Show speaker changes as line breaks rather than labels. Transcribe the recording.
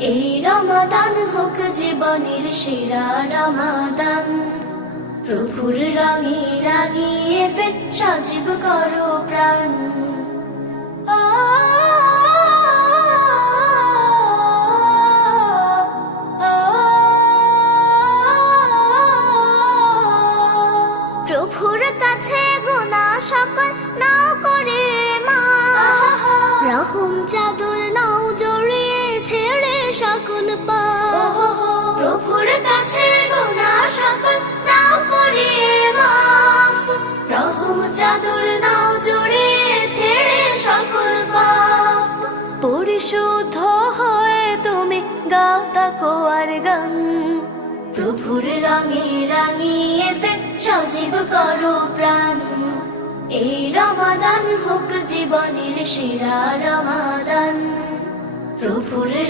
এই রমাদান হোক জীবনের সেরা রমাদান। প্রভুর রঙে রাঙিয়ে ফের সজীব করো প্রাণ। প্রভুর কাছে গোনা সকল নাও করে মা। রহম চাদর চাদর নাও জড়িয়ে ছেড়ে সকল পাপ। পরিশুদ্ধ হয়ে তুমি গাতা কোয়ার গান। প্রভুর রঙে রাঙিয়ে ফের সজীব করো প্রাণ। এই রমাদান হোক জীবনের সেরা রমাদান। প্রভুর